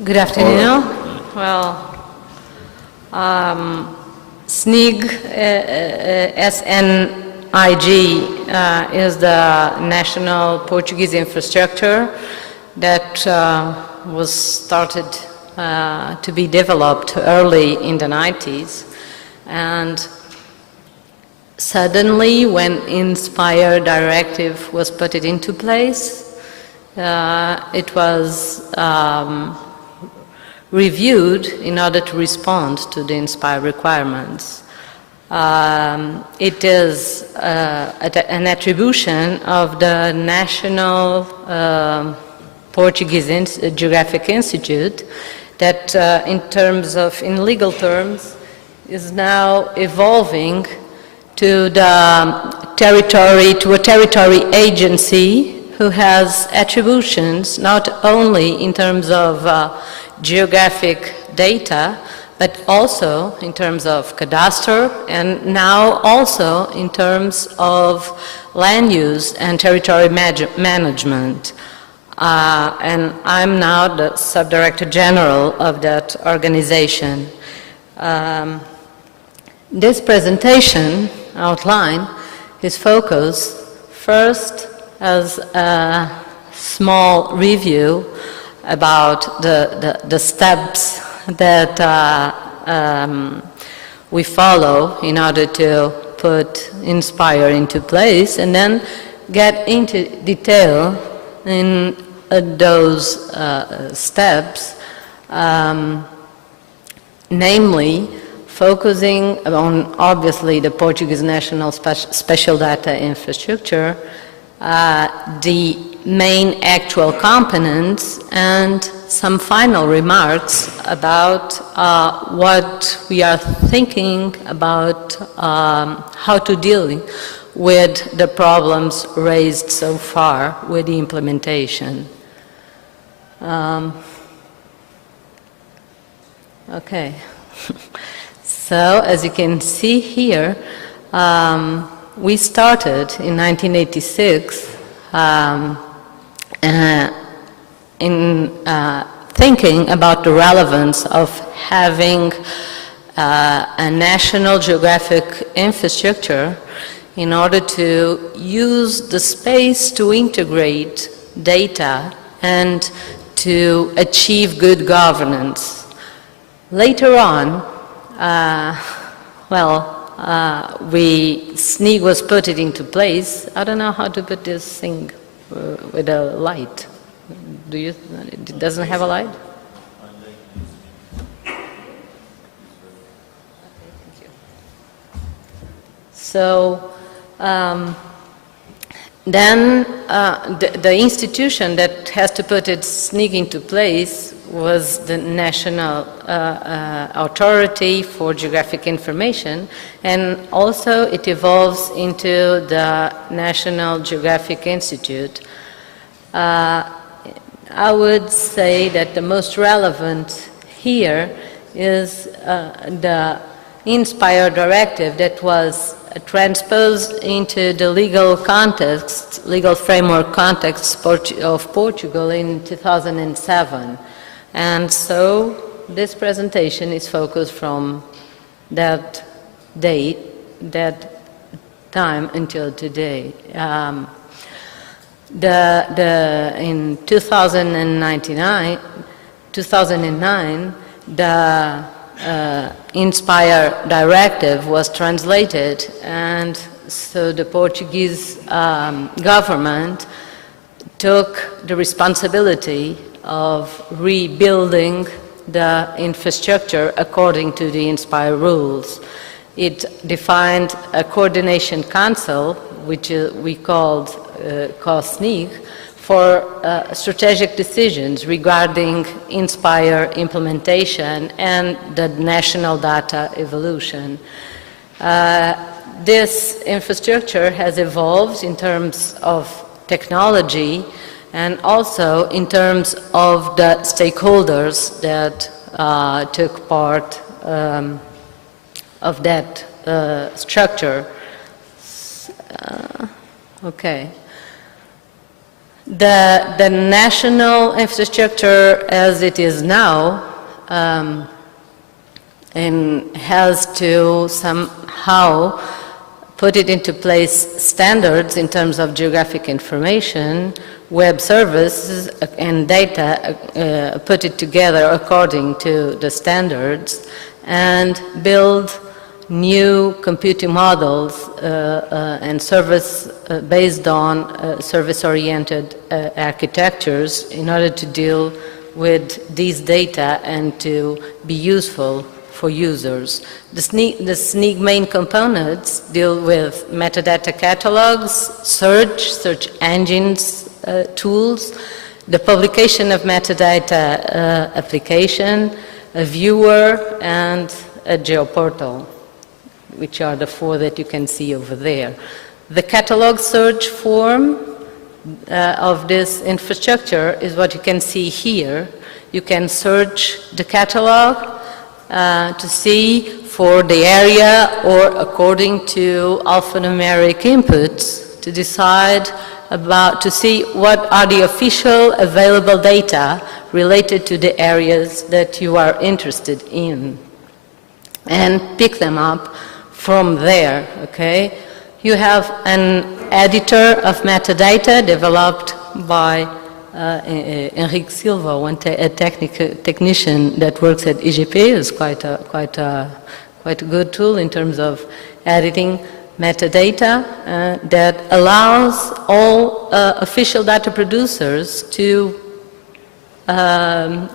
Good afternoon. Well, SNIG, SNIG is the national Portuguese infrastructure that was started to be developed early in the 90s. And suddenly, when INSPIRE directive was put into place, it was reviewed in order to respond to the INSPIRE requirements. It is an attribution of the National Portuguese Geographic Institute that in legal terms, is now evolving to a territory agency who has attributions not only in terms of geographic data, but also in terms of cadastre, and now also in terms of land use and territory management. And I'm now the Subdirector General of that organization. This presentation outline is focused first as a small review about the steps that we follow in order to put INSPIRE into place, and then get into detail in those steps, namely focusing on obviously the Portuguese national special data infrastructure, the main actual components, and some final remarks about what we are thinking about how to deal with the problems raised so far with the implementation. Okay. So, as you can see here, we started in 1986 in thinking about the relevance of having a national geographic infrastructure in order to use the space to integrate data and to achieve good governance. Later on, SNIG was put it into place. I don't know how to put this thing with a light. Do you? It doesn't have a light? Okay, thank you. So then the institution that has to put its SNIG into place was the National Authority for Geographic Information, and also it evolves into the National Geographic Institute. I would say that the most relevant here is the INSPIRE directive that was transposed into the legal context, legal framework context of Portugal in 2007. And so this presentation is focused from that date, that time until today. In 2009, the INSPIRE directive was translated, and so the Portuguese government took the responsibility of rebuilding the infrastructure according to the INSPIRE rules. It defined a coordination council, which we called SNIG, for strategic decisions regarding INSPIRE implementation and the national data evolution. This infrastructure has evolved in terms of technology and also in terms of the stakeholders that took part of that structure. Okay. The national infrastructure as it is now and has to somehow put it into place standards in terms of geographic information, web services and data, put it together according to the standards, and build new computing models and service based on service-oriented architectures in order to deal with these data and to be useful for users. The SNIG main components deal with metadata catalogs, search engines tools, the publication of metadata application, a viewer, and a geoportal, which are the four that you can see over there. The catalog search form of this infrastructure is what you can see here. You can search the catalog to see for the area or according to alphanumeric inputs to decide to see what are the official available data related to the areas that you are interested in and pick them up from there, okay? You have an editor of metadata developed by Henrique Silva, a technician that works at IGP. Is quite a good tool in terms of editing metadata that allows all official data producers to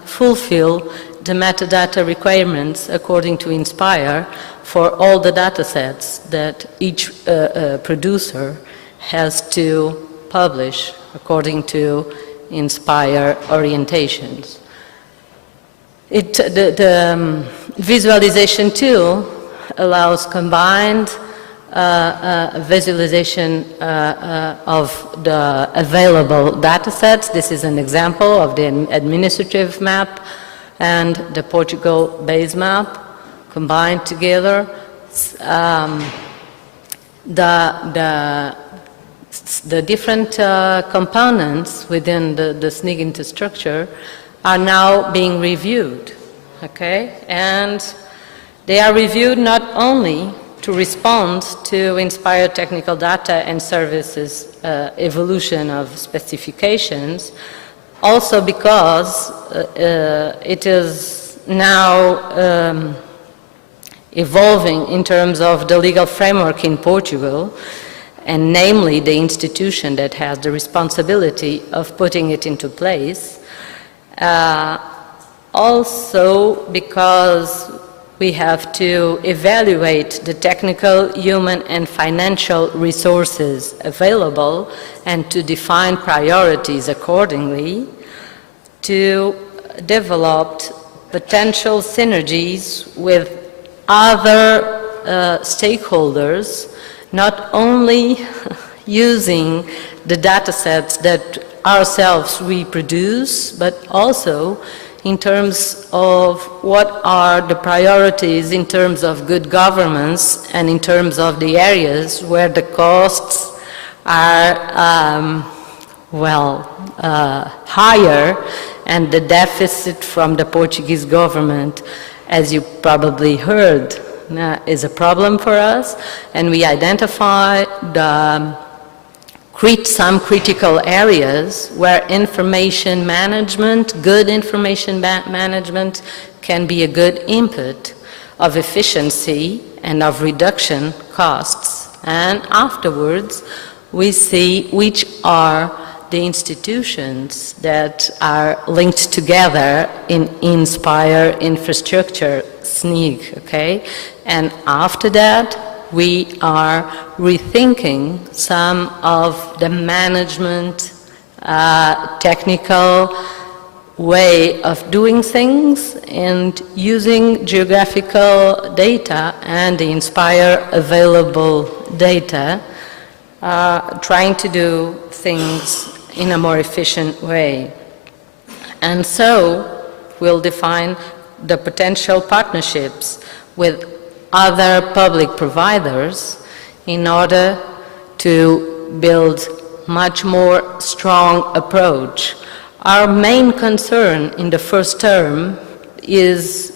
fulfill the metadata requirements according to INSPIRE for all the data sets that each producer has to publish according to INSPIRE orientations. The visualization tool allows combined visualization of the available data sets. This is an example of the administrative map and the Portugal base map combined together. The different components within the SNIG infrastructure are now being reviewed, okay? And they are reviewed not only to respond to INSPIRE technical data and services evolution of specifications, also because it is now evolving in terms of the legal framework in Portugal, and namely the institution that has the responsibility of putting it into place. Also because we have to evaluate the technical, human, and financial resources available and to define priorities accordingly, to develop potential synergies with other stakeholders, not only using the data sets that ourselves reproduce, but also in terms of what are the priorities in terms of good governance and in terms of the areas where the costs are, higher, and the deficit from the Portuguese government, as you probably heard, is a problem for us, and we identify some critical areas where information management, good information management, can be a good input of efficiency and of reduction costs. And afterwards, we see which are the institutions that are linked together in INSPIRE infrastructure, SNIG, okay? And after that, we are rethinking some of the management technical way of doing things and using geographical data and the INSPIRE available data, trying to do things in a more efficient way. And so we'll define the potential partnerships with other public providers in order to build much more strong approach. Our main concern in the first term is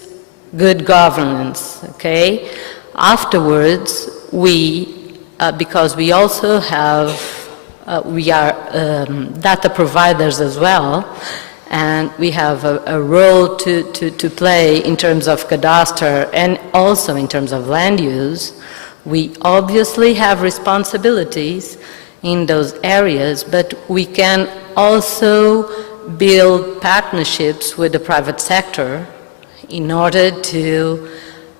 good governance, okay? Afterwards, because we also have, we are data providers as well, and we have a role to play in terms of cadastre and also in terms of land use. We obviously have responsibilities in those areas, but we can also build partnerships with the private sector in order to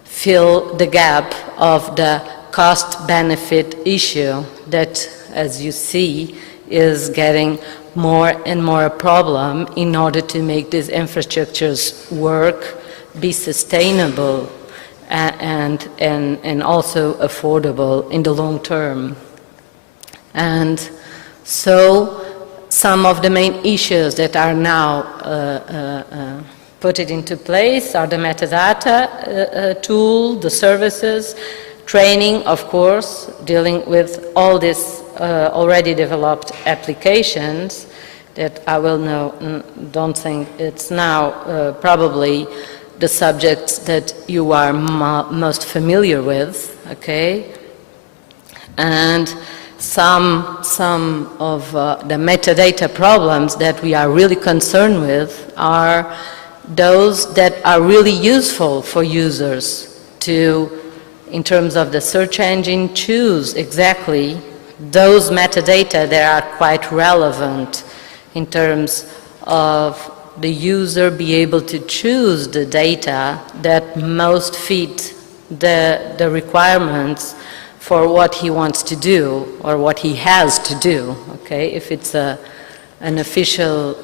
fill the gap of the cost-benefit issue that, as you see, is getting more and more a problem in order to make these infrastructures work, be sustainable, and also affordable in the long term. And so some of the main issues that are now put it into place are the metadata tool, the services, training, of course, dealing with all these already developed applications that I will know, don't think it's now probably the subjects that you are most familiar with, okay? And some of the metadata problems that we are really concerned with are those that are really useful for users to, in terms of the search engine, choose exactly those metadata that are quite relevant in terms of the user be able to choose the data that most fit the requirements for what he wants to do or what he has to do, okay, if it's an official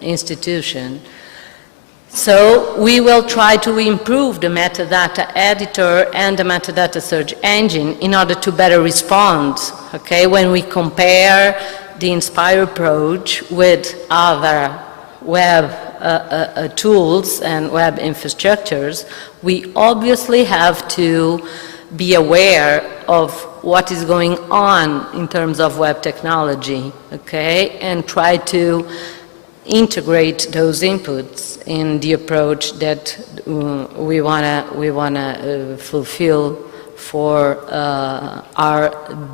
institution. So we will try to improve the metadata editor and the metadata search engine in order to better respond, okay, when we compare the INSPIRE approach with other web tools and web infrastructures. We obviously have to be aware of what is going on in terms of web technology, okay, and try to integrate those inputs in the approach that we wanna fulfill for our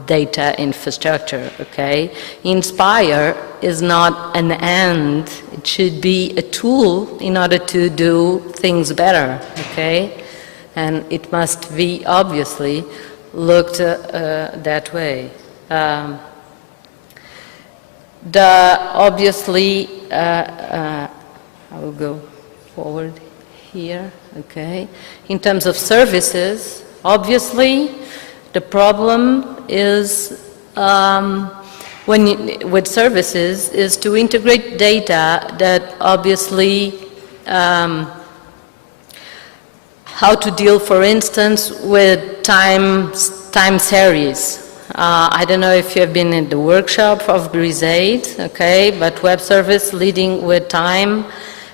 data infrastructure, okay? INSPIRE is not an end, it should be a tool in order to do things better, okay? And it must be obviously looked that way. Obviously, I will go forward here, okay? In terms of services, obviously, the problem is with services is to integrate data that obviously how to deal, for instance, with time series. I don't know if you have been in the workshop of GRIS8, okay, but web service leading with time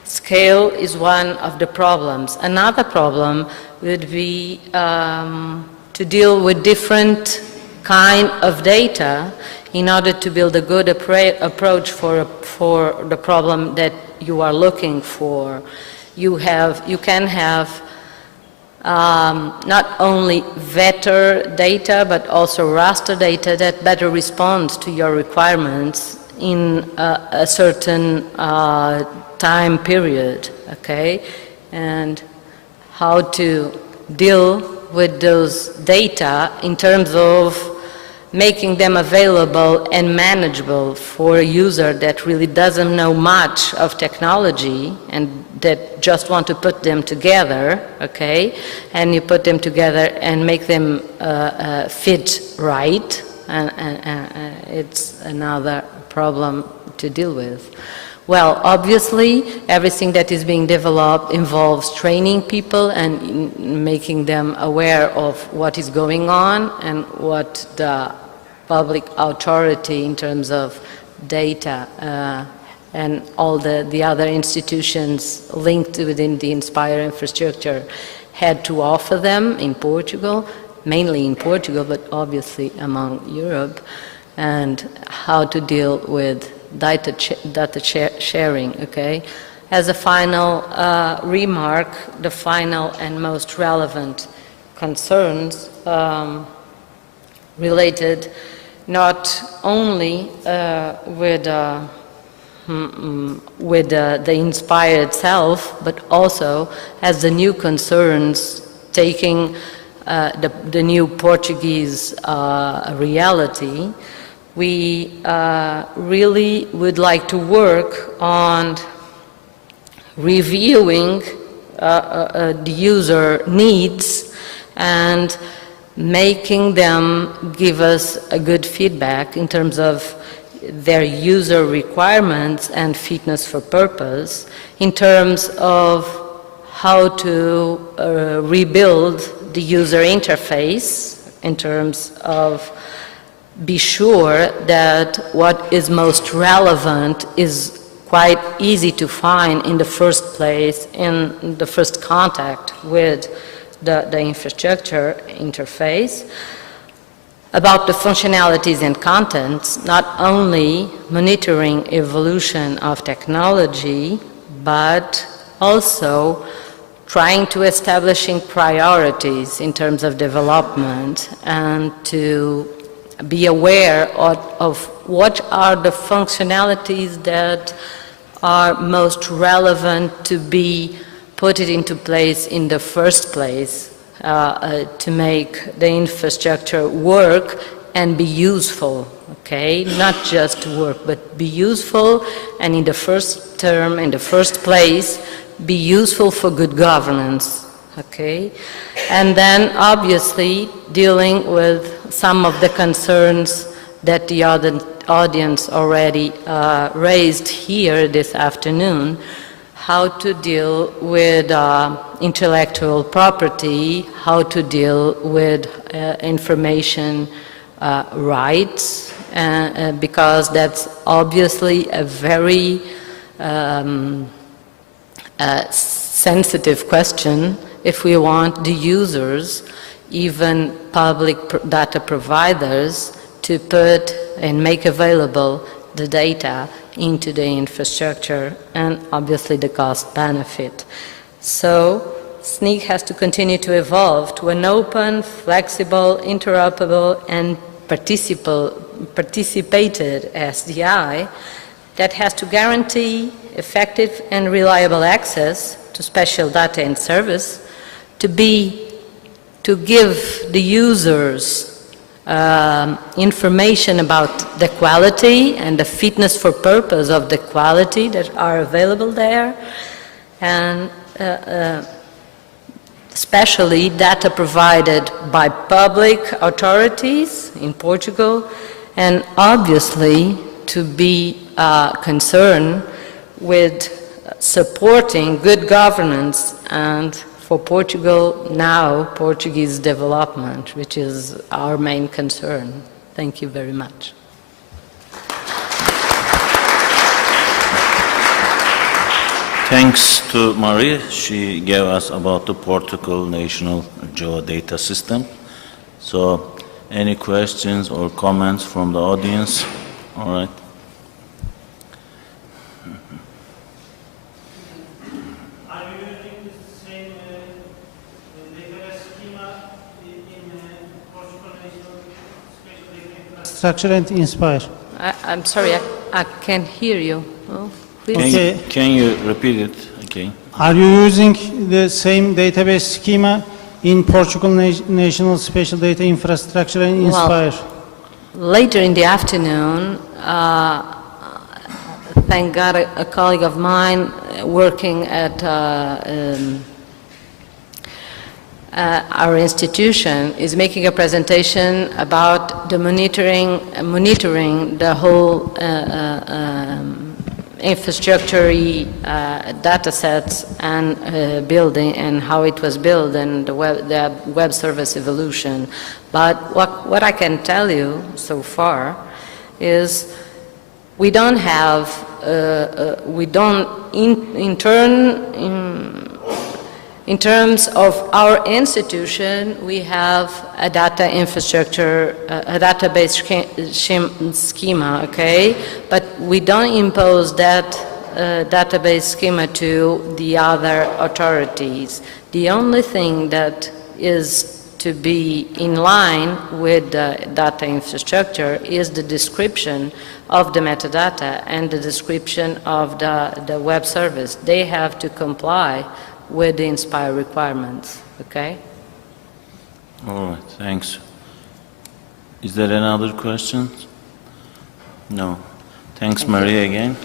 scale is one of the problems. Another problem would be to deal with different kind of data in order to build a good approach for the problem that you are looking for. You can have not only vector data, but also raster data that better responds to your requirements in a certain time period, okay? And how to deal with those data in terms of making them available and manageable for a user that really doesn't know much of technology and that just want to put them together, okay? And you put them together and make them fit right, and it's another problem to deal with. Well, obviously, everything that is being developed involves training people and making them aware of what is going on and what the public authority in terms of data and all the other institutions linked within the INSPIRE infrastructure had to offer them in Portugal, mainly in Portugal, but obviously among Europe. and how to deal with data sharing, okay? As a final remark, the final and most relevant concerns related not only with the INSPIRE itself, but also as the new concerns taking the new Portuguese reality. We really would like to work on reviewing the user needs and making them give us a good feedback in terms of their user requirements and fitness for purpose, in terms of how to rebuild the user interface, in terms of be sure that what is most relevant is quite easy to find in the first place, in the first contact with the infrastructure interface. About the functionalities and contents, not only monitoring evolution of technology, but also trying to establishing priorities in terms of development and to be aware of what are the functionalities that are most relevant to be put it into place in the first place to make the infrastructure work and be useful, okay? Not just work, but be useful, and in the first term, in the first place, be useful for good governance, okay? And then, obviously, dealing with some of the concerns that the audience already raised here this afternoon, how to deal with intellectual property, how to deal with information rights, because that's obviously a very sensitive question if we want the users, even public data providers, to put and make available the data into the infrastructure, and obviously the cost benefit. So SNIG has to continue to evolve to an open, flexible, interoperable, and participated SDI that has to guarantee effective and reliable access to special data and service, to give the users information about the quality and the fitness for purpose of the quality that are available there, and especially data provided by public authorities in Portugal, and obviously to be concerned with supporting good governance and for Portugal now, Portuguese development, which is our main concern. Thank you very much. Thanks to Marie. She gave us about the Portugal National Geodata System. So, any questions or comments from the audience? All right. Structure and INSPIRE. I'm sorry, I can't hear you. Oh, please. Okay. Can you repeat it? Okay. Are you using the same database schema in Portugal National Special Data Infrastructure and INSPIRE? Well, later in the afternoon, thank God a colleague of mine working at our institution is making a presentation about the monitoring the whole infrastructure data sets and building and how it was built and the web service evolution. But what I can tell you so far is we don't have, In terms of our institution, we have a data infrastructure, a database schema, okay? But we don't impose that database schema to the other authorities. The only thing that is to be in line with the data infrastructure is the description of the metadata and the description of the web service. They have to comply with the INSPIRE requirements, okay? All right, thanks. Is there any other questions? No. Thanks, Maria, again.